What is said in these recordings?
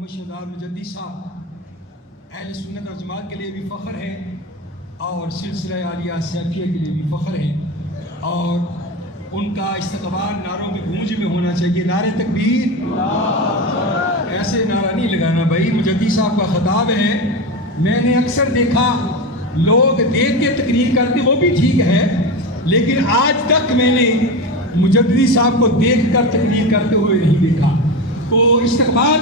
محمد شہزاد مجدی صاحب اہل سنت اور جماعت کے لیے بھی فخر ہے اور سلسلہ عالیہ سیفیہ کے لیے بھی فخر ہے، اور ان کا استقبال نعروں کی گونج میں ہونا چاہیے۔ نعرہ تکبیر، ایسے نعرہ نہیں لگانا بھائی، مجدی صاحب کا خطاب ہے۔ میں نے اکثر دیکھا لوگ دیکھ کے تقریر کرتے، وہ بھی ٹھیک ہے، لیکن آج تک میں نے مجدی صاحب کو دیکھ کر تقریر کرتے ہوئے نہیں دیکھا۔ تو استقبال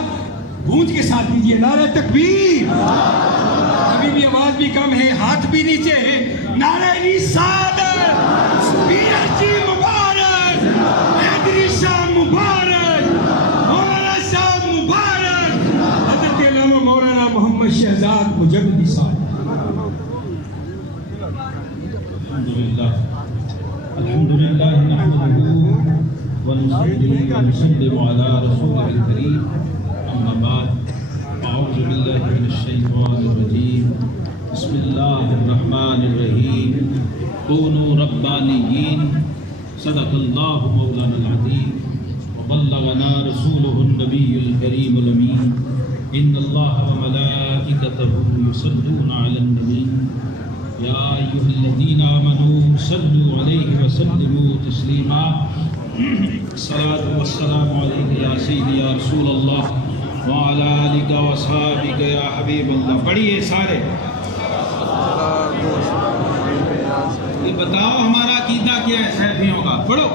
گونج کے ساتھ دیجیے، نعرہ تکبیر۔ ابھی بھی آواز بھی کم ہے، ہاتھ بھی نیچے ہے۔ نعرہ رسالت، پیرچی مبارک، حیدری شاہ مبارک، مولانا صاحب مبارک، حضرت علامہ مولانا محمد شہزاد مجدی صاحب۔ الحمدللہ نحمدہ ونصلی ونسلم علی رسولہ الکریم، اما بعد، اعوذ باللہ من الشیطان الرجیم، بسم اللہ الرحمن الرحیم، کونوا ربانیین، صدق اللہ مولانا العظیم، وبلغنا رسولہ النبی الکریم الامین، ان اللہ وملائکتہ یصلون علی النبی، یا ایھا الذین آمنوا صلوا علیہ وسلموا تسلیما، الصلاۃ والسلام علیک یا سیدی یا رسول اللہ وعلی آلک واصحابک یا حبیب اللہ۔ پڑھیے سارے، یہ بتاؤ ہمارا عقیدہ کیا ہے سیفیوں کا؟ پڑھو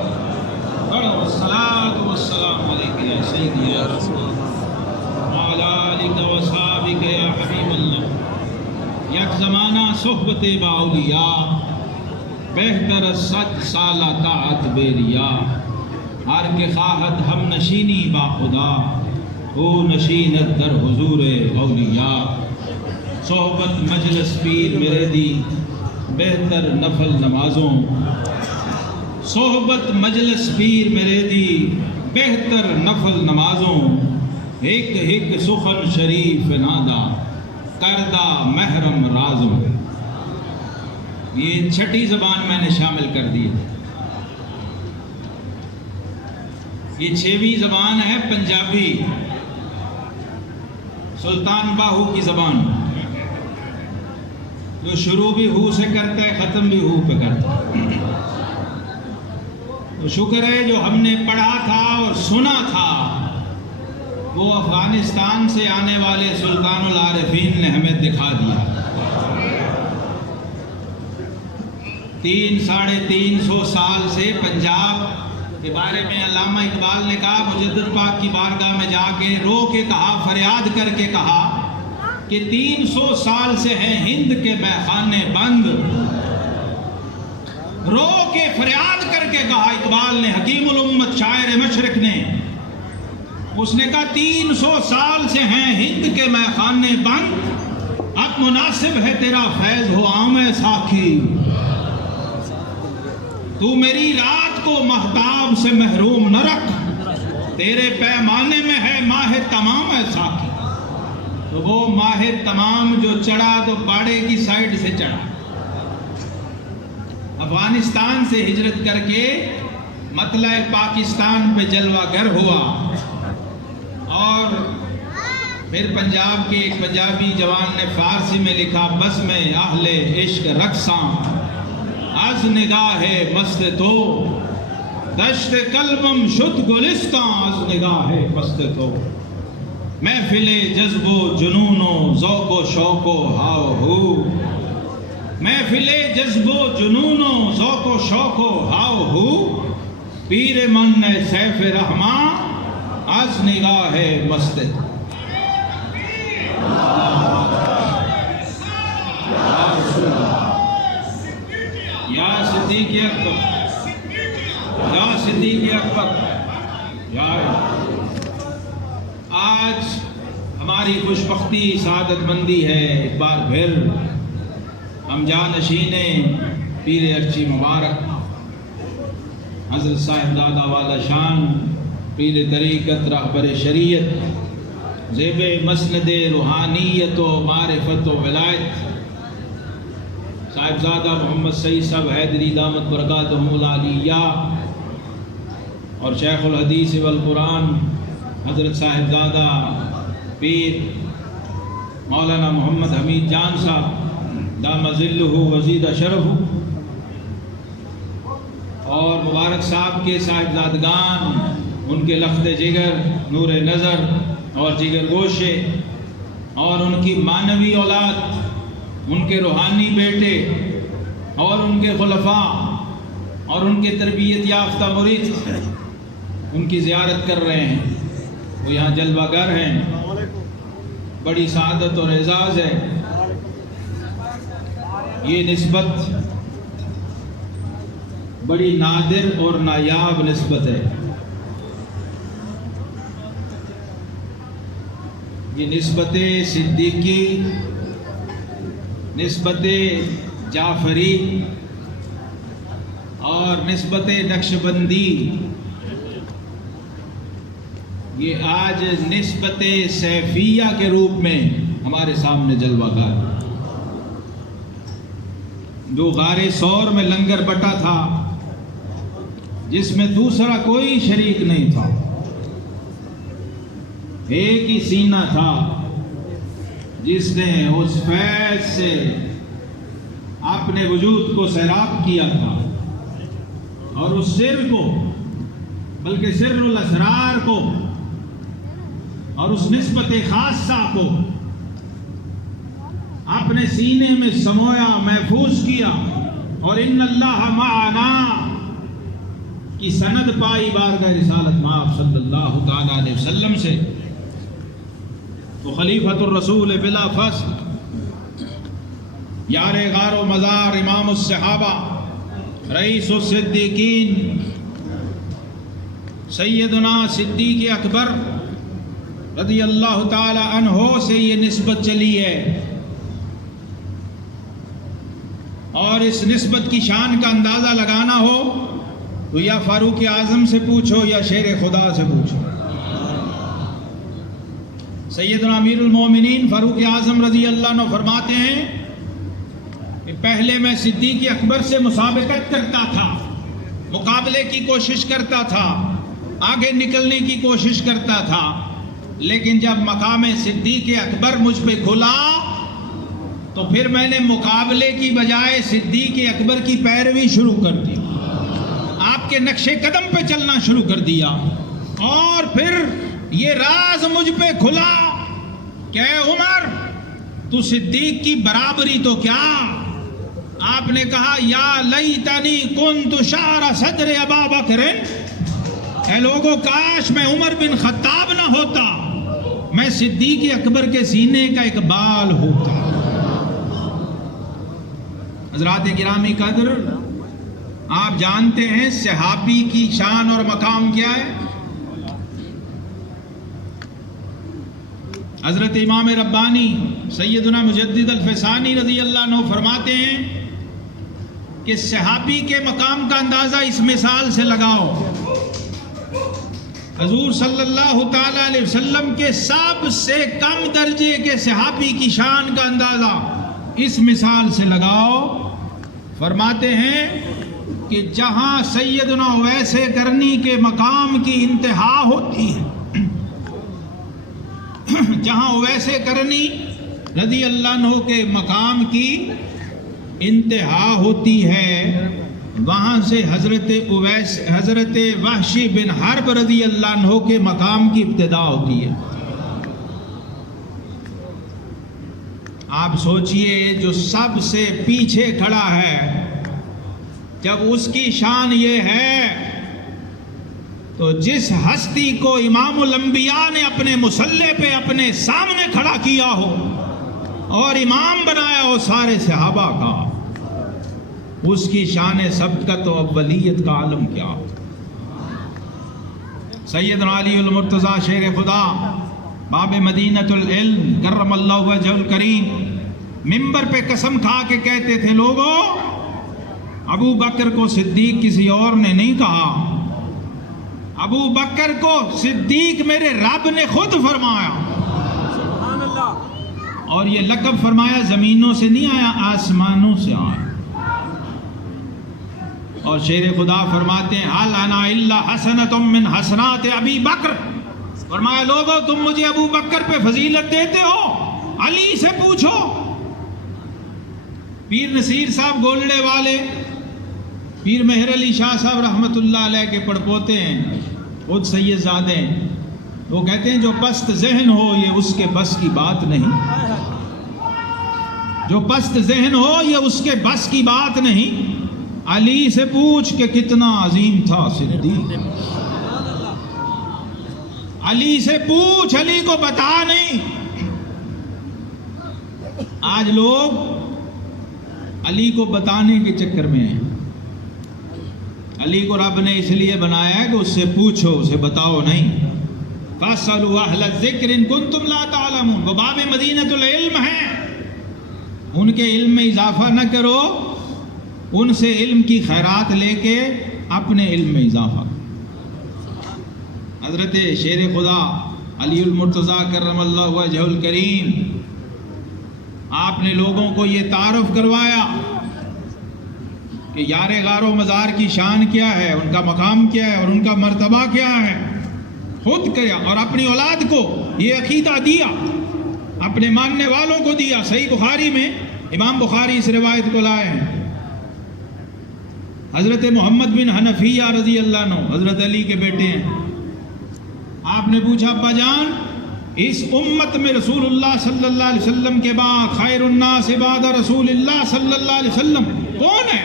پڑھو، الصلاۃ والسلام علیک یا سیدی یا رسول اللہ وعلی آلک واصحابک یا حبیب اللہ۔ یک زمانہ صحبت با اولیاء، بہتر از 100 سالہ طاعت بے ریا، ہر کے خواہد ہم نشینی با خدا، او نشینت در حضور اولیاء۔ صحبت مجلس پیر میرے دی، بہتر نفل نمازوں، صحبت مجلس پیر میرے دی، بہتر نفل نمازوں، ایک ایک سخن شریف نادا، کردہ محرم رازوں۔ یہ چھٹی زبان میں نے شامل کر دی ہے۔ یہ 6ویں زبان ہے پنجابی، سلطان باہو کی زبان، جو شروع بھی ہو سے کرتا ہے، ختم بھی ہو پہ کرتا ہے۔ تو شکر ہے جو ہم نے پڑھا تھا اور سنا تھا، وہ افغانستان سے آنے والے سلطان العارفین نے ہمیں دکھا دیا۔ 300-350 سال سے پنجاب کے بارے میں علامہ اقبال نے کہا، مجدد پاک کی بارگاہ میں جا کے رو کے کہا، فریاد کر کے کہا کہ 300 سال سے ہیں ہند کے میخانے بند۔ رو کے فریاد کر کے کہا اقبال نے، حکیم الامت شاعر مشرق نے، اس نے کہا 300 سال سے ہیں ہند کے میخانے بند، اب مناسب ہے تیرا فیض ہو عام ساکھی، تو میری رات کو مہتاب سے محروم نہ رکھ، تیرے پیمانے میں ہے ماہ تمام ہے ساکھی۔ تو وہ ماہ تمام جو چڑھا تو باڑے کی سائیڈ سے چڑھا، افغانستان سے ہجرت کر کے مطلع پاکستان پہ جلوہ گر ہوا، اور پھر پنجاب کے ایک پنجابی جوان نے فارسی میں لکھا، بس میں اہل عشق رقصاں، از نگاہ مست تو دشت قلبم شد گلستاں، از نگاہ مست تو محفل جذب و جنون و ذوق و شوق و ہاؤ ہو، محفل جذب و جنون و ذوق و شوق و ہاؤ ہو، پیر من سیف رحماں، از نگاہ مست تو۔ یا صدیق اکبر، یا صدیق اکبر، یا آج ہماری خوش بختی سعادت مندی ہے، ایک بار پھر ہم جانشین پیر ارچی مبارک حضرت صاحب دادا والا شان پیر طریقت رہبر شریعت زیب مسند روحانیت و معرفت و ولایت صاحبزادہ محمد سعید صاحب حیدری دامت برکاتہم العالیہ اور شیخ الحدیث والقرآن حضرت صاحبزادہ پیر مولانا محمد حمید جان صاحب دام ظلہ وزید شرف، اور مبارک صاحب کے صاحبزادگان، ان کے لخت جگر، نور نظر اور جگر گوشے، اور ان کی معنوی اولاد، ان کے روحانی بیٹے اور ان کے خلفاء اور ان کے تربیت یافتہ مرید ان کی زیارت کر رہے ہیں، وہ یہاں جلوہ گر ہیں۔ بڑی سعادت اور اعزاز ہے، یہ نسبت بڑی نادر اور نایاب نسبت ہے۔ یہ نسبت صدیقی، نسبت جعفری اور نسبت نقشبندی، یہ آج نسبت سیفیہ کے روپ میں ہمارے سامنے جلوہ گر، جو غار ثور میں لنگر بٹا تھا، جس میں دوسرا کوئی شریک نہیں تھا، ایک ہی سینہ تھا جس نے اس فیض سے اپنے وجود کو سیراب کیا تھا، اور اس سر کو، بلکہ سر الاسرار کو اور اس نسبت خاصہ کو اپنے سینے میں سمویا، محفوظ کیا، اور ان اللہ معنا کی سند پائی بارگاہ رسالت مآب صلی اللہ تعالی علیہ وسلم سے۔ تو خلیفۃ الرسول بلا فصل، یار غار و مزار، امام الصحابہ، رئیس الصدیقین، سیدنا صدیق اکبر رضی اللہ تعالی عنہ سے یہ نسبت چلی ہے، اور اس نسبت کی شان کا اندازہ لگانا ہو تو یا فاروق اعظم سے پوچھو یا شیر خدا سے پوچھو۔ سیدنا امیر المومنین فاروق اعظم رضی اللہ عنہ فرماتے ہیں کہ پہلے میں صدیق اکبر سے مسابقت کرتا تھا، مقابلے کی کوشش کرتا تھا، آگے نکلنے کی کوشش کرتا تھا، لیکن جب مقام صدیق اکبر مجھ پہ کھلا تو پھر میں نے مقابلے کی بجائے صدیق اکبر کی پیروی شروع کر دی، آپ کے نقش قدم پہ چلنا شروع کر دیا، اور پھر یہ راز مجھ پہ کھلا کہ اے عمر، تو صدیق کی برابری تو کیا؟ آپ نے کہا یا لیتنی کنت شعر صدر ابا بکر، اے لوگوں کاش میں عمر بن خطاب نہ ہوتا، میں صدیق اکبر کے سینے کا ایک بال ہوتا۔ حضرات گرامی قدر، آپ جانتے ہیں صحابی کی شان اور مقام کیا ہے؟ حضرت امام ربانی سیدنا مجدد الفسانی رضی اللہ عنہ فرماتے ہیں کہ صحابی کے مقام کا اندازہ اس مثال سے لگاؤ، حضور صلی اللہ تعالی علیہ وسلم کے سب سے کم درجے کے صحابی کی شان کا اندازہ اس مثال سے لگاؤ۔ فرماتے ہیں کہ جہاں سیدنا اویس کرنی کے مقام کی انتہا ہوتی ہے، جہاں اویس کرنی رضی اللہ عنہ کے مقام کی انتہا ہوتی ہے، وہاں سے حضرت وحشی بن حرب رضی اللہ عنہ کے مقام کی ابتدا ہوتی ہے۔ آپ سوچئے جو سب سے پیچھے کھڑا ہے، جب اس کی شان یہ ہے تو جس ہستی کو امام الانبیاء نے اپنے مصلی پہ اپنے سامنے کھڑا کیا ہو اور امام بنایا ہو سارے صحابہ کا، اس کی شان سبقت و اولیت کا عالم کیا ہو۔ سیدنا علی المرتضیٰ شیر خدا باب مدینۃ العلم کرم اللہ وجہ الکریم منبر پہ قسم کھا کے کہتے تھے، لوگوں ابو بکر کو صدیق کسی اور نے نہیں کہا، ابو بکر کو صدیق میرے رب نے خود فرمایا، اور یہ لقب فرمایا زمینوں سے نہیں آیا، آسمانوں سے آیا۔ اور شیر خدا فرماتے ہیں حل انا الا حسنۃ من حسنات ابی بکر فرمایا لوگوں تم مجھے ابو بکر پہ فضیلت دیتے ہو، علی سے پوچھو۔ پیر نصیر صاحب گولڑے والے، پیر مہر علی شاہ صاحب رحمۃ اللہ علیہ کے پڑپوتے ہیں، خود سید زادے ہیں، وہ کہتے ہیں جو پست ذہن ہو یہ اس کے بس کی بات نہیں، جو پست ذہن ہو یہ اس کے بس کی بات نہیں، علی سے پوچھ کہ کتنا عظیم تھا صدیق، علی سے پوچھ، علی کو بتا نہیں۔ آج لوگ علی کو بتانے کے چکر میں ہیں، علی کو رب نے اس لیے بنایا ہے کہ اس سے پوچھو، اسے بتاؤ نہیں۔ فَاسْأَلُوا أَهْلَ الذِّكْرِ إِن كُنتُمْ لَا تَعْلَمُونَ، وہ باب مدینۃ العلم ہیں، ان کے علم میں اضافہ نہ کرو، ان سے علم کی خیرات لے کے اپنے علم میں اضافہ۔ حضرت شیر خدا علی المرتضیٰ کرم اللہ وجہ الکریم، آپ نے لوگوں کو یہ تعارف کروایا کہ یار غار و مزار کی شان کیا ہے، ان کا مقام کیا ہے اور ان کا مرتبہ کیا ہے، خود کیا اور اپنی اولاد کو یہ عقیدہ دیا، اپنے ماننے والوں کو دیا۔ صحیح بخاری میں امام بخاری اس روایت کو لائے ہیں، حضرت محمد بن حنفیہ رضی اللہ عنہ حضرت علی کے بیٹے ہیں، آپ نے پوچھا ابا جان اس امت میں رسول اللہ صلی اللہ علیہ وسلم کے بعد خیر الناس بعد رسول اللہ صلی اللہ علیہ وسلم کون ہے؟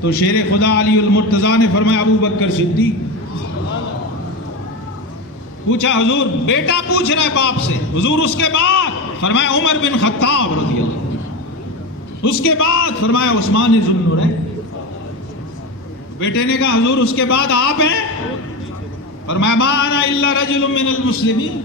تو شیر خدا علی المرتضیٰ نے فرمایا ابو بکر صدیق۔ پوچھا حضور بیٹا پوچھ رہا ہے باپ سے، حضور اس کے بعد؟ فرمایا عمر بن خطاب رضی اللہ، اس کے بعد؟ فرمایا عثمان ذو النورین۔ بیٹے نے کہا حضور اس کے بعد آپ ہیں؟ فرمایا ما انا الا رجل من المسلمین۔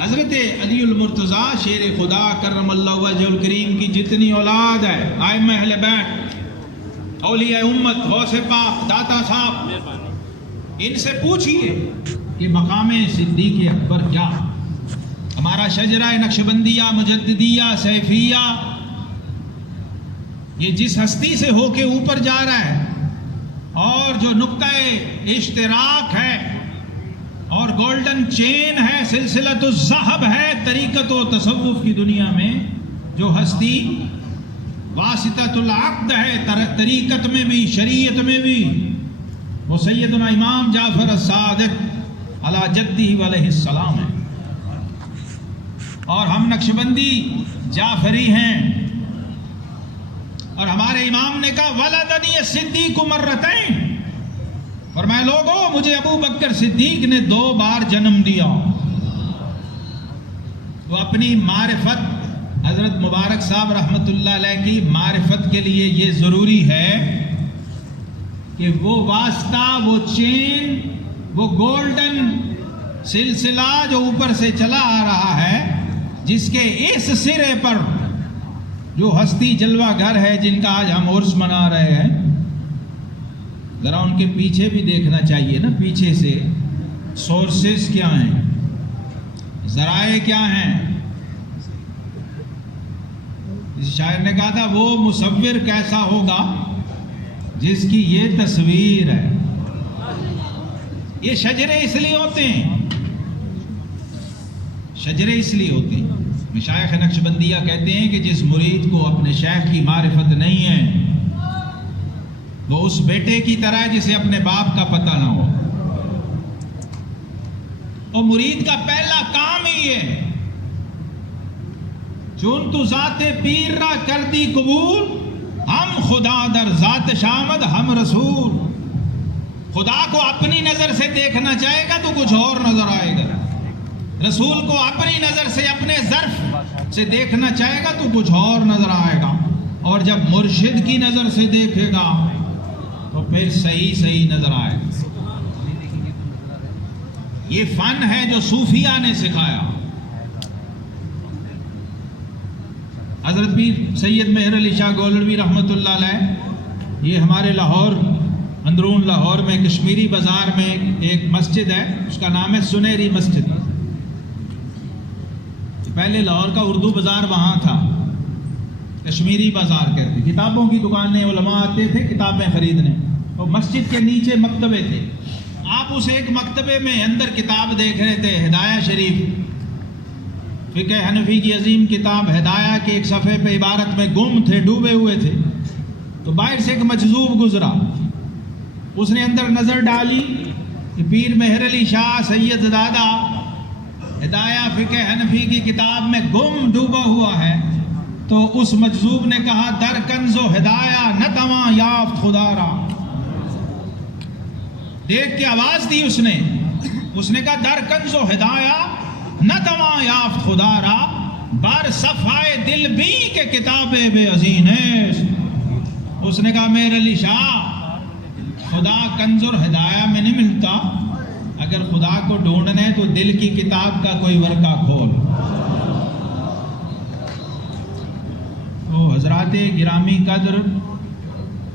حضرت علی المرتضیٰ شیر خدا کرم اللہ وجہ الکریم کی جتنی اولاد ہے، ائمہ اہل بیت، اولیاء امت، غوث پاک، داتا صاحب، ان سے پوچھئے کہ مقام صدیق اکبر کیا؟ ہمارا شجرہ نقشبندیہ، مجددیہ، سیفیہ، یہ جس ہستی سے ہو کے اوپر جا رہا ہے اور جو نقطہ اشتراک ہے اور گولڈن چین ہے، سلسلۃ الذہب ہے طریقت و تصوف کی دنیا میں، جو ہستی واسطۃ العقد ہے طریقت میں بھی شریعت میں بھی، وہ سیدنا امام جعفر الصادق علی جدہ علیہ السلام ہے، اور ہم نقشبندی جعفری ہیں، اور ہمارے امام نے کہا ولدنی الصدیق مرتین، فرمایا لوگوں مجھے ابو بکر صدیق نے 2 بار جنم دیا۔ وہ اپنی معرفت، حضرت مبارک صاحب رحمۃ اللہ علیہ کی معرفت کے لیے یہ ضروری ہے کہ وہ واسطہ، وہ چین، وہ گولڈن سلسلہ جو اوپر سے چلا آ رہا ہے، جس کے اس سرے پر جو ہستی جلوہ گھر ہے جن کا آج ہم عرس منا رہے ہیں، ذرا ان کے پیچھے بھی دیکھنا چاہیے نا، پیچھے سے سورسز کیا ہیں، ذرائع کیا ہیں۔ اس شاعر نے کہا تھا وہ مصور کیسا ہوگا جس کی یہ تصویر ہے۔ یہ شجرے اس لیے ہوتے ہیں، شجرے اس لیے ہوتے ہیں۔ مشائخ نقشبندیہ کہتے ہیں کہ جس مرید کو اپنے شیخ کی معرفت نہیں ہے وہ اس بیٹے کی طرح ہے جسے اپنے باپ کا پتہ نہ ہو، اور مرید کا پہلا کام ہی ہے چون تو ذات پیر را کردی قبول، ہم خدا در ذات شامد ہم رسول۔ خدا کو اپنی نظر سے دیکھنا چاہے گا تو کچھ اور نظر آئے گا، رسول کو اپنی نظر سے، اپنے ظرف سے دیکھنا چاہے گا تو کچھ اور نظر آئے گا، اور جب مرشد کی نظر سے دیکھے گا تو پھر صحیح نظر آئے گا۔ یہ فن ہے جو صوفیہ نے سکھایا۔ حضرت پیر سید مہر علی شاہ گولڑوی رحمۃ اللہ علیہ، یہ ہمارے لاہور، اندرون لاہور میں کشمیری بازار میں ایک مسجد ہے، اس کا نام ہے سنہری مسجد۔ پہلے لاہور کا اردو بازار وہاں تھا، کشمیری بازار کہتے، کتابوں کی دکانیں، علماء آتے تھے کتابیں خریدنے، اور مسجد کے نیچے مکتبے تھے، آپ اس ایک مکتبے میں اندر کتاب دیکھ رہے تھے، ہدایہ شریف، فقہ حنفی کی عظیم کتاب ہدایہ کے ایک صفحے پہ عبارت میں گم تھے، ڈوبے ہوئے تھے، تو باہر سے ایک مجذوب گزرا، اس نے اندر نظر ڈالی کہ پیر مہر علی شاہ سید زادہ ہدایہ فقہ حنفی کی کتاب میں گم ڈوبا ہوا ہے، تو اس مجذوب نے کہا در کنز و ہدایہ نتواں یافت خدا را، دیکھ کے آواز دی اس نے کہا در کنز و ہدایہ نتواں یافت خدا را، بر صفحہ دل بھی کے کتابیں بے عظیم ہے۔ اس نے کہا مہر علی شاہ، خدا کنز اور ہدایہ میں نہیں ملتا، اگر خدا کو ڈھونڈنا ہے تو دل کی کتاب کا کوئی ورقہ کھول۔ تو حضرات گرامی قدر،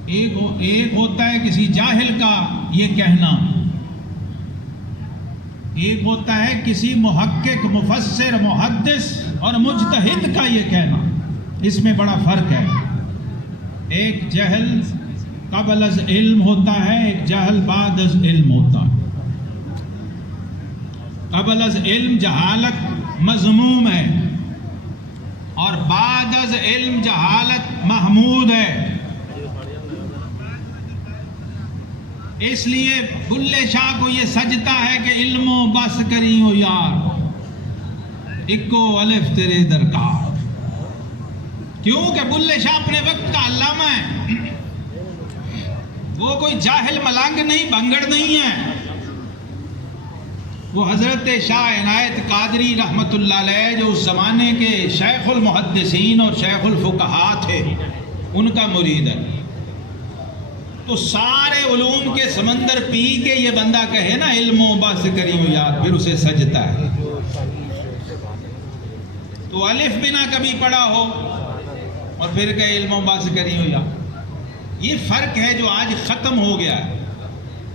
ایک ہوتا ہے کسی جاہل کا یہ کہنا، ایک ہوتا ہے کسی محقق، مفسر، محدث اور مجتہد کا یہ کہنا، اس میں بڑا فرق ہے۔ ایک جہل قبل از علم ہوتا ہے، ایک جہل بعد از علم ہوتا ہے۔ قبل از علم جہالت مذموم ہے، اور بعد از علم جہالت محمود ہے۔ اس لیے بلے شاہ کو یہ سجتا ہے کہ علم و بس کری ہو یار، اکو الف تیرے درکار۔ کیوں کہ بلے شاہ اپنے وقت کا علامہ ہے، وہ کوئی جاہل ملنگ نہیں، بنگڑ نہیں ہے۔ وہ حضرت شاہ عنایت قادری رحمۃ اللہ علیہ جو اس زمانے کے شیخ المحدثین اور شیخ الفقہاء تھے، ان کا مرید ہے۔ تو سارے علوم کے سمندر پی کے یہ بندہ کہے نا علم و بس کری ہو یار، پھر اسے سجتا ہے۔ تو الف بنا کبھی پڑھا ہو اور پھر کہ علم و بس کری ہو یار، یہ فرق ہے جو آج ختم ہو گیا ہے۔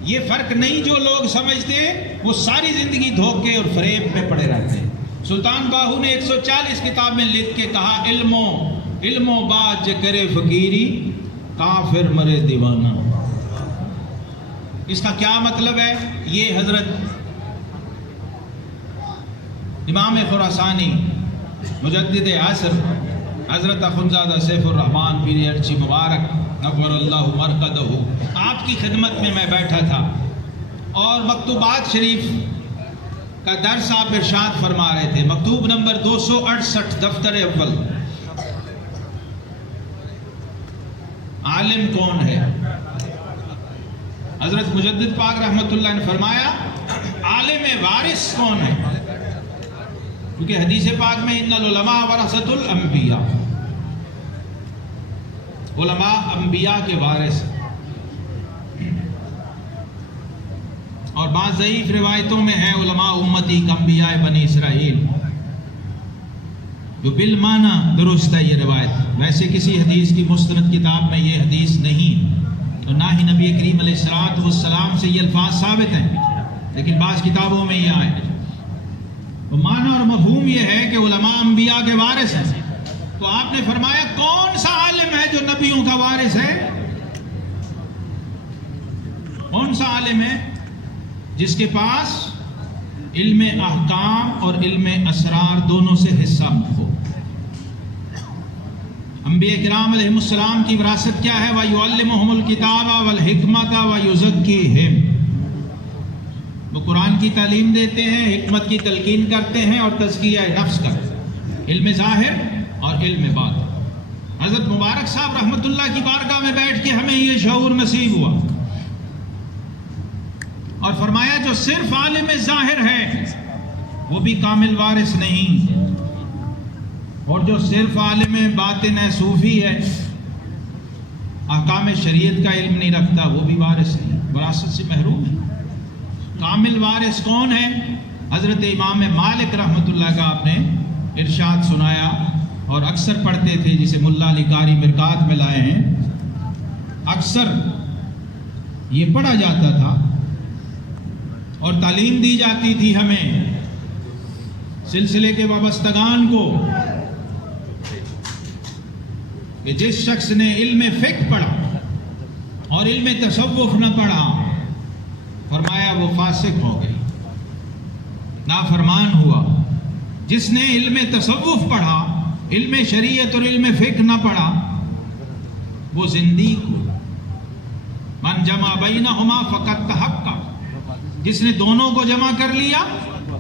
یہ فرق نہیں جو لوگ سمجھتے ہیں، وہ ساری زندگی دھوکے اور فریب میں پڑے رہتے ہیں۔ سلطان باہو نے 140 کتاب میں لکھ کے کہا علم و بات کرے فقیری، کافر مرے دیوانہ۔ اس کا کیا مطلب ہے؟ یہ حضرت امام خراسانی مجدد عصر حضرت اخندزادہ سیف الرحمن پیر ارچی مبارک نور اللہ مرقدہ، آپ کی خدمت میں میں بیٹھا تھا اور مکتوبات شریف کا درس آپ ارشاد فرما رہے تھے۔ مکتوب نمبر 268 دفتر اول، عالم کون ہے؟ حضرت مجدد پاک رحمت اللہ نے فرمایا عالم وارث کون ہے؟ کیونکہ حدیث پاک میں ان العلماء ورثۃ الانبیاء، علماء انبیاء کے وارث، اور بعض ضعیف روایتوں میں ہے علماء امتی کانبیاء بنی اسرائیل، جو بالمعنی درست ہے یہ روایت۔ ویسے کسی حدیث کی مستند کتاب میں یہ حدیث نہیں، تو نہ ہی نبی کریم علیہ السلام سے یہ الفاظ ثابت ہیں، لیکن بعض کتابوں میں یہ آئے۔ تو معنی اور مفہوم یہ ہے کہ علماء انبیاء کے وارث ہیں۔ تو آپ نے فرمایا کون سا عالم ہے جو نبیوں کا وارث ہے؟ کون سا عالم ہے جس کے پاس علم احکام اور علم اسرار دونوں سے حصہ ہو؟ انبیاء کرام علیہ السلام کی وراثت کیا ہے؟ وَيُعَلِّمُهُمُ الْكِتَابَ وَالْحِكْمَةَ وَيُزَكِّيهِمْ، وہ قرآن کی تعلیم دیتے ہیں، حکمت کی تلقین کرتے ہیں اور تزکیہ نفس کرتے ہیں، علم ظاہر اور علم باطن۔ حضرت مبارک صاحب رحمت اللہ کی بارگاہ میں بیٹھ کے ہمیں یہ شعور نصیب ہوا، اور فرمایا جو صرف عالم ظاہر ہے وہ بھی کامل وارث نہیں، اور جو صرف عالم باطن ہے، صوفی ہے، احکام شریعت کا علم نہیں رکھتا، وہ بھی وارث نہیں، وراثت سے محروم ہے۔ کامل وارث کون ہے؟ حضرت امام مالک رحمت اللہ کا آپ نے ارشاد سنایا اور اکثر پڑھتے تھے، جسے ملا علی قاری مرکات میں لائے ہیں، اکثر یہ پڑھا جاتا تھا اور تعلیم دی جاتی تھی ہمیں سلسلے کے وابستگان کو، کہ جس شخص نے علم فقہ پڑھا اور علم تصوف نہ پڑھا، فرمایا وہ فاسق ہو گئی، نافرمان ہوا۔ جس نے علم تصوف پڑھا، علم شریعت اور علم فقہ نہ پڑھا، وہ زندیق ہوا۔ من جمع بینہما فقد تحقق، جس نے دونوں کو جمع کر لیا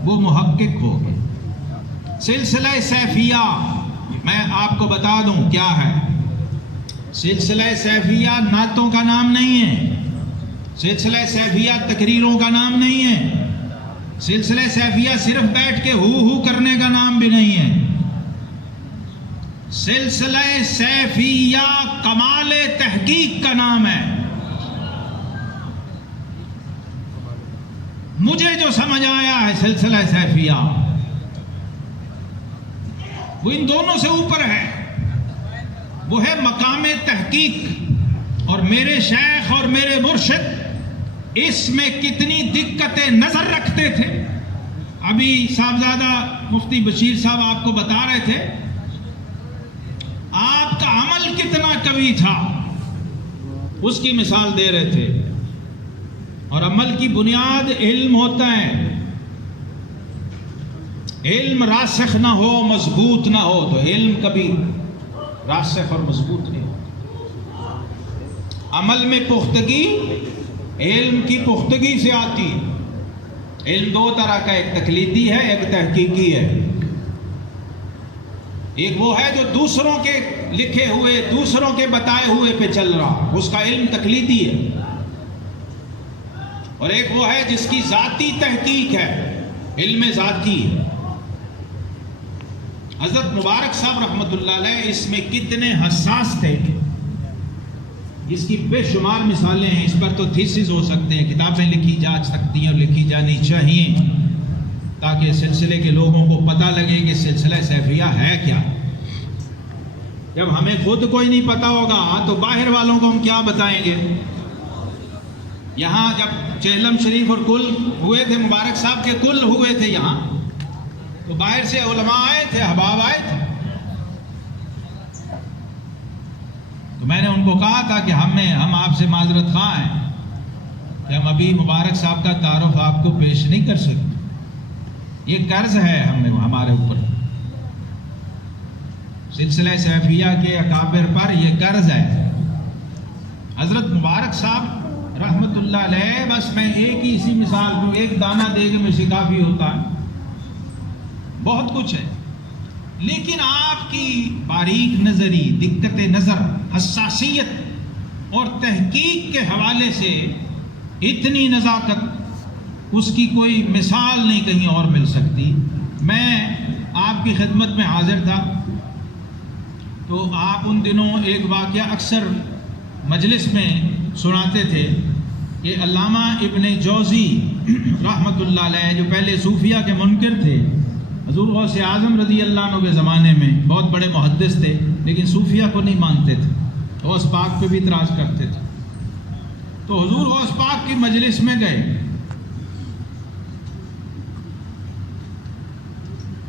وہ محقق ہو گیا۔ سلسلہ سیفیہ میں آپ کو بتا دوں کیا ہے۔ سلسلہ سیفیہ نعتوں کا نام نہیں ہے، سلسلہ سیفیہ تقریروں کا نام نہیں ہے، سلسلہ سیفیہ صرف بیٹھ کے ہو کرنے کا نام بھی نہیں ہے۔ سلسلہ سیفیہ کمال تحقیق کا نام ہے۔ مجھے جو سمجھ آیا ہے سلسلہ سیفیہ وہ ان دونوں سے اوپر ہے، وہ ہے مقام تحقیق۔ اور میرے شیخ اور میرے مرشد اس میں کتنی دقتیں نظر رکھتے تھے۔ ابھی صاحبزادہ مفتی بشیر صاحب آپ کو بتا رہے تھے آپ کا عمل کتنا قوی تھا، اس کی مثال دے رہے تھے۔ اور عمل کی بنیاد علم ہوتا ہے، علم راسخ نہ ہو، مضبوط نہ ہو تو علم کبھی راسخ اور مضبوط نہیں ہوتا۔ عمل میں پختگی علم کی پختگی سے آتی ہے۔ علم دو طرح کا، ایک تقلیدی ہے، ایک تحقیقی ہے۔ ایک وہ ہے جو دوسروں کے لکھے ہوئے، دوسروں کے بتائے ہوئے پہ چل رہا، اس کا علم تقلیدی ہے۔ اور ایک وہ ہے جس کی ذاتی تحقیق ہے، علم ذاتی ہے۔ حضرت مبارک صاحب رحمۃ اللہ علیہ اس میں کتنے حساس تھے، اس کی بے شمار مثالیں ہیں۔ اس پر تو تھیسز ہو سکتے ہیں، کتابیں لکھی جا سکتی ہیں اور لکھی جانی چاہیے، تاکہ سلسلے کے لوگوں کو پتہ لگے کہ سلسلہ سیفیہ ہے کیا۔ جب ہمیں خود کوئی نہیں پتہ ہوگا تو باہر والوں کو ہم کیا بتائیں گے۔ یہاں جب چہلم شریف اور کل ہوئے تھے، مبارک صاحب کے کل ہوئے تھے یہاں، تو باہر سے علماء آئے تھے، احباب آئے تھے۔ تو میں نے ان کو کہا تھا کہ ہم آپ سے معذرت خواہ ہیں کہ ہم ابھی مبارک صاحب کا تعارف آپ کو پیش نہیں کر سکتے، یہ قرض ہے ہمارے اوپر، سلسلہ سیفیہ کے اکابر پر یہ قرض ہے۔ حضرت مبارک صاحب رحمت اللہ علیہ، بس میں ایک ہی اسی مثال کو، ایک دانہ دے کے مجھے کافی ہوتا ہے، بہت کچھ ہے، لیکن آپ کی باریک نظری، دقت نظر، حساسیت اور تحقیق کے حوالے سے اتنی نزاکت، اس کی کوئی مثال نہیں کہیں اور مل سکتی۔ میں آپ کی خدمت میں حاضر تھا تو آپ ان دنوں ایک واقعہ اکثر مجلس میں سناتے تھے کہ علامہ ابن جوزی رحمت اللہ علیہ، جو پہلے صوفیہ کے منکر تھے، حضور غوث اعظم رضی اللہ عنہ کے زمانے میں بہت بڑے محدث تھے، لیکن صوفیہ کو نہیں مانتے تھے، غوث پاک پہ بھی اعتراض کرتے تھے۔ تو حضور غوث پاک کی مجلس میں گئے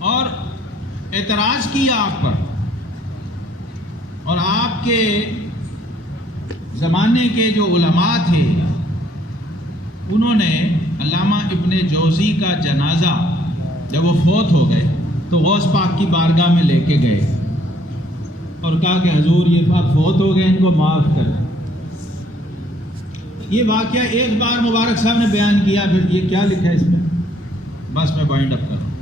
اور اعتراض کیا آپ پر، اور آپ کے زمانے کے جو علماء تھے انہوں نے علامہ ابن جوزی کا جنازہ جب وہ فوت ہو گئے تو غوث پاک کی بارگاہ میں لے کے گئے اور کہا کہ حضور یہ بات فوت ہو گئے، ان کو معاف کریں۔ یہ واقعہ ایک بار مبارک صاحب نے بیان کیا، پھر یہ کیا لکھا ہے اس میں، بس میں بائنڈ اپ کر رہا ہوں۔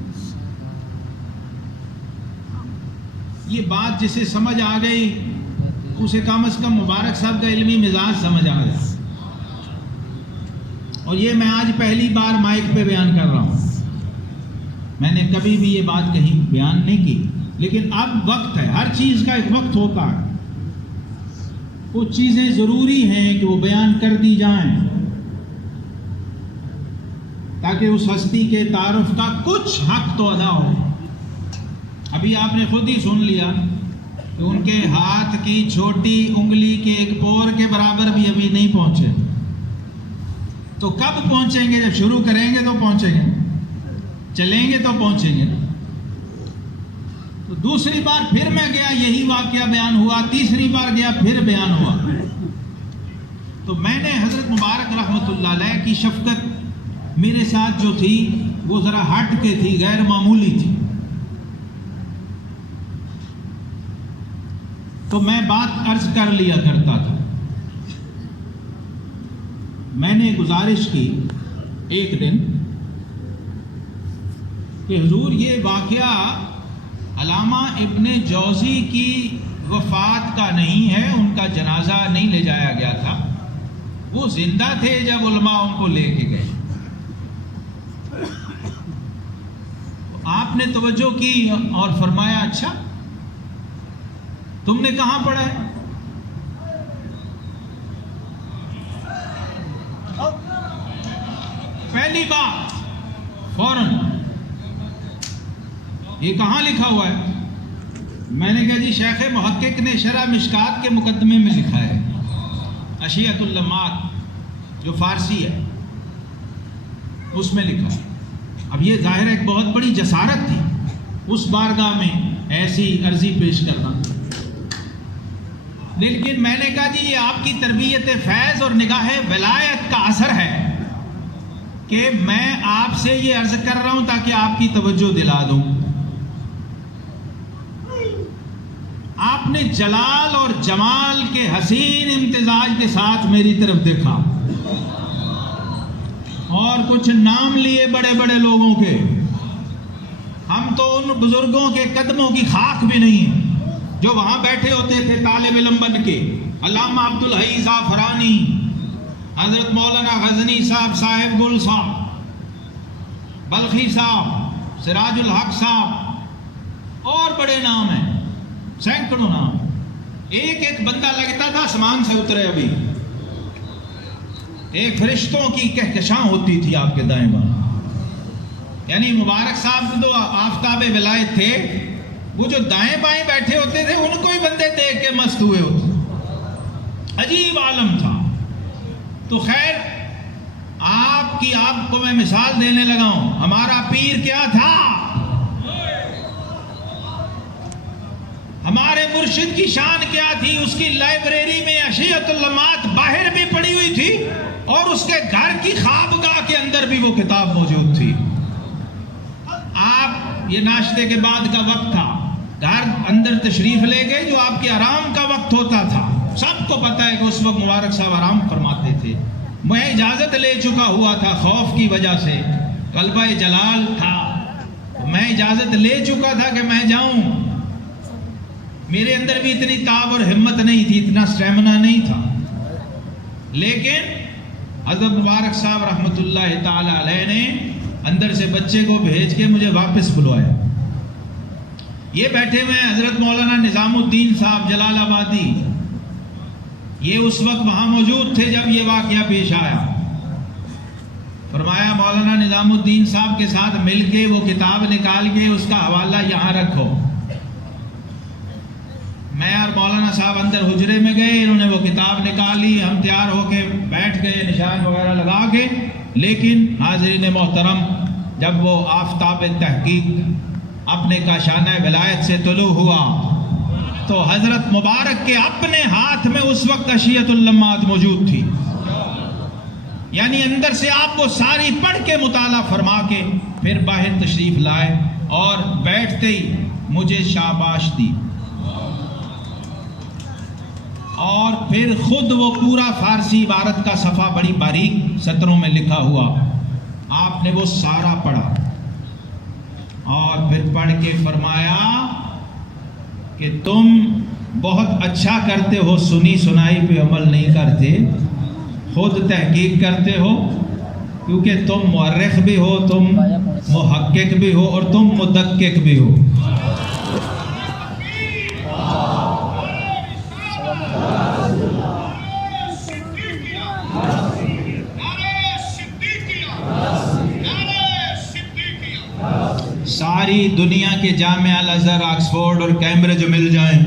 یہ بات جسے سمجھ آ گئی اسے کم از کم مبارک صاحب کا علمی مزاج سمجھ آ گیا، اور یہ میں آج پہلی بار مائک پہ بیان کر رہا ہوں، میں نے کبھی بھی یہ بات کہیں بیان نہیں کی، لیکن اب وقت ہے، ہر چیز کا ایک وقت ہوتا ہے، کچھ چیزیں ضروری ہیں کہ وہ بیان کر دی جائیں تاکہ اس ہستی کے تعارف کا کچھ حق تو ادا ہو۔ ابھی آپ نے خود ہی سن لیا کہ ان کے ہاتھ کی چھوٹی انگلی کے ایک پور کے برابر بھی ابھی نہیں پہنچے، تو کب پہنچیں گے؟ جب شروع کریں گے تو پہنچیں گے، چلیں گے تو پہنچیں گے۔ تو دوسری بار پھر میں گیا، یہی واقعہ بیان ہوا، تیسری بار گیا پھر بیان ہوا، تو میں نے حضرت مبارک رحمت اللہ علیہ کی شفقت میرے ساتھ جو تھی وہ ذرا ہٹ کے تھی، غیر معمولی تھی، تو میں بات عرض کر لیا کرتا تھا۔ میں نے گزارش کی ایک دن کہ حضور یہ واقعہ علامہ ابن جوزی کی وفات کا نہیں ہے، ان کا جنازہ نہیں لے جایا گیا تھا، وہ زندہ تھے جب علماء ان کو لے کے گئے۔ آپ نے توجہ کی اور فرمایا اچھا تم نے کہاں پڑھا ہے؟ پہلی بات فوراً یہ کہاں لکھا ہوا ہے؟ میں نے کہا جی شیخ محقق نے شرح مشکات کے مقدمے میں لکھا ہے، اشیعۃ اللمات جو فارسی ہے اس میں لکھا ہے۔ اب یہ ظاہر ایک بہت بڑی جسارت تھی اس بارگاہ میں ایسی عرضی پیش کرنا، لیکن میں نے کہا جی یہ آپ کی تربیت فیض اور نگاہ ولایت کا اثر ہے کہ میں آپ سے یہ عرض کر رہا ہوں تاکہ آپ کی توجہ دلا دوں۔ آپ نے جلال اور جمال کے حسین امتزاج کے ساتھ میری طرف دیکھا اور کچھ نام لیے بڑے بڑے لوگوں کے، ہم تو ان بزرگوں کے قدموں کی خاک بھی نہیں ہیں جو وہاں بیٹھے ہوتے تھے طالب علم بن کے، علامہ عبدالحی زعفرانی، حضرت مولانا غزنی صاحب، صاحب گل صاحب، بلخی صاحب، سراج الحق صاحب، اور بڑے نام ہیں، سینکڑوں نام، ایک ایک بندہ لگتا تھا آسمان سے اترے ابھی، ایک فرشتوں کی کہکشاں ہوتی تھی آپ کے دائیں بائیں۔ یعنی مبارک صاحب جو آفتاب ولایت تھے وہ جو دائیں بائیں بیٹھے ہوتے تھے ان کو ہی بندے دیکھ کے مست ہوئے ہوتے، عجیب عالم تھا۔ تو خیر آپ کو میں مثال دینے لگا ہوں، ہمارا پیر کیا تھا، ہمارے مرشد کی شان کیا تھی، اس کی لائبریری میں اشیعۃ اللمات باہر بھی پڑی ہوئی تھی اور اس کے گھر کی خوابگاہ کے اندر بھی وہ کتاب موجود تھی۔ آپ یہ ناشتے کے بعد کا وقت تھا، گھر اندر تشریف لے گئے، جو آپ کے آرام کا وقت ہوتا تھا، سب کو پتہ ہے کہ اس وقت مبارک صاحب آرام فرماتے تھے۔ میں اجازت لے چکا ہوا تھا خوف کی وجہ سے، غلبہ جلال تھا، میں اجازت لے چکا تھا کہ میں جاؤں، میرے اندر بھی اتنی تاب اور ہمت نہیں تھی، اتنا سٹیمنا نہیں تھا، لیکن حضرت مبارک صاحب رحمۃ اللہ تعالی علیہ نے اندر سے بچے کو بھیج کے مجھے واپس بلوایا۔ یہ بیٹھے ہوئے حضرت مولانا نظام الدین صاحب جلال آبادی، یہ اس وقت وہاں موجود تھے جب یہ واقعہ پیش آیا۔ فرمایا مولانا نظام الدین صاحب کے ساتھ مل کے وہ کتاب نکال کے اس کا حوالہ یہاں رکھو۔ میں اور مولانا صاحب اندر حجرے میں گئے، انہوں نے وہ کتاب نکالی، ہم تیار ہو کے بیٹھ گئے نشان وغیرہ لگا کے، لیکن حاضرین محترم جب وہ آفتاب تحقیق اپنے کاشانہ ولایت سے طلوع ہوا تو حضرت مبارک کے اپنے ہاتھ میں اس وقت اشیعۃ اللمات موجود تھی، یعنی اندر سے آپ وہ ساری پڑھ کے مطالعہ فرما کے پھر باہر تشریف لائے اور بیٹھتے ہی مجھے شاباش دی، اور پھر خود وہ پورا فارسی عبارت کا صفحہ بڑی باریک سطروں میں لکھا ہوا آپ نے وہ سارا پڑھا، اور پھر پڑھ کے فرمایا کہ تم بہت اچھا کرتے ہو، سنی سنائی پہ عمل نہیں کرتے، خود تحقیق کرتے ہو، کیونکہ تم مورخ بھی ہو، تم محقق بھی ہو، اور تم مدقق بھی ہو۔ ساری دنیا کے جامعہ الازہر، آکسفورڈ اور کیمبرج مل جائیں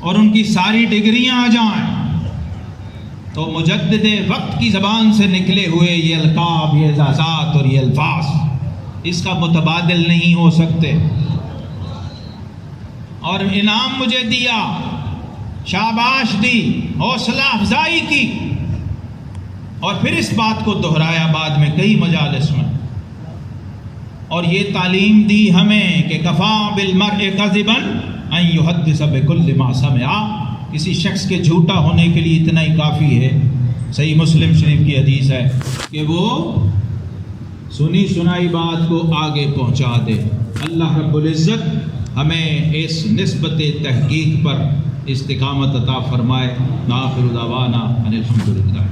اور ان کی ساری ڈگریاں آ جائیں تو مجدد وقت کی زبان سے نکلے ہوئے یہ القاب، یہ اعزازات اور یہ الفاظ اس کا متبادل نہیں ہو سکتے۔ اور انعام مجھے دیا، شاباش دی، حوصلہ افزائی کی، اور پھر اس بات کو دہرایا بعد میں کئی مجالس میں، اور یہ تعلیم دی ہمیں کہ کفا بالمرء کذبا ان یحدث بکل ما سمع، کسی شخص کے جھوٹا ہونے کے لیے اتنا ہی کافی ہے، صحیح مسلم شریف کی حدیث ہے، کہ وہ سنی سنائی بات کو آگے پہنچا دے۔ اللہ رب العزت ہمیں اس نسبت تحقیق پر استقامت عطا فرمائے۔ آخر دعوانا ان الحمد للہ۔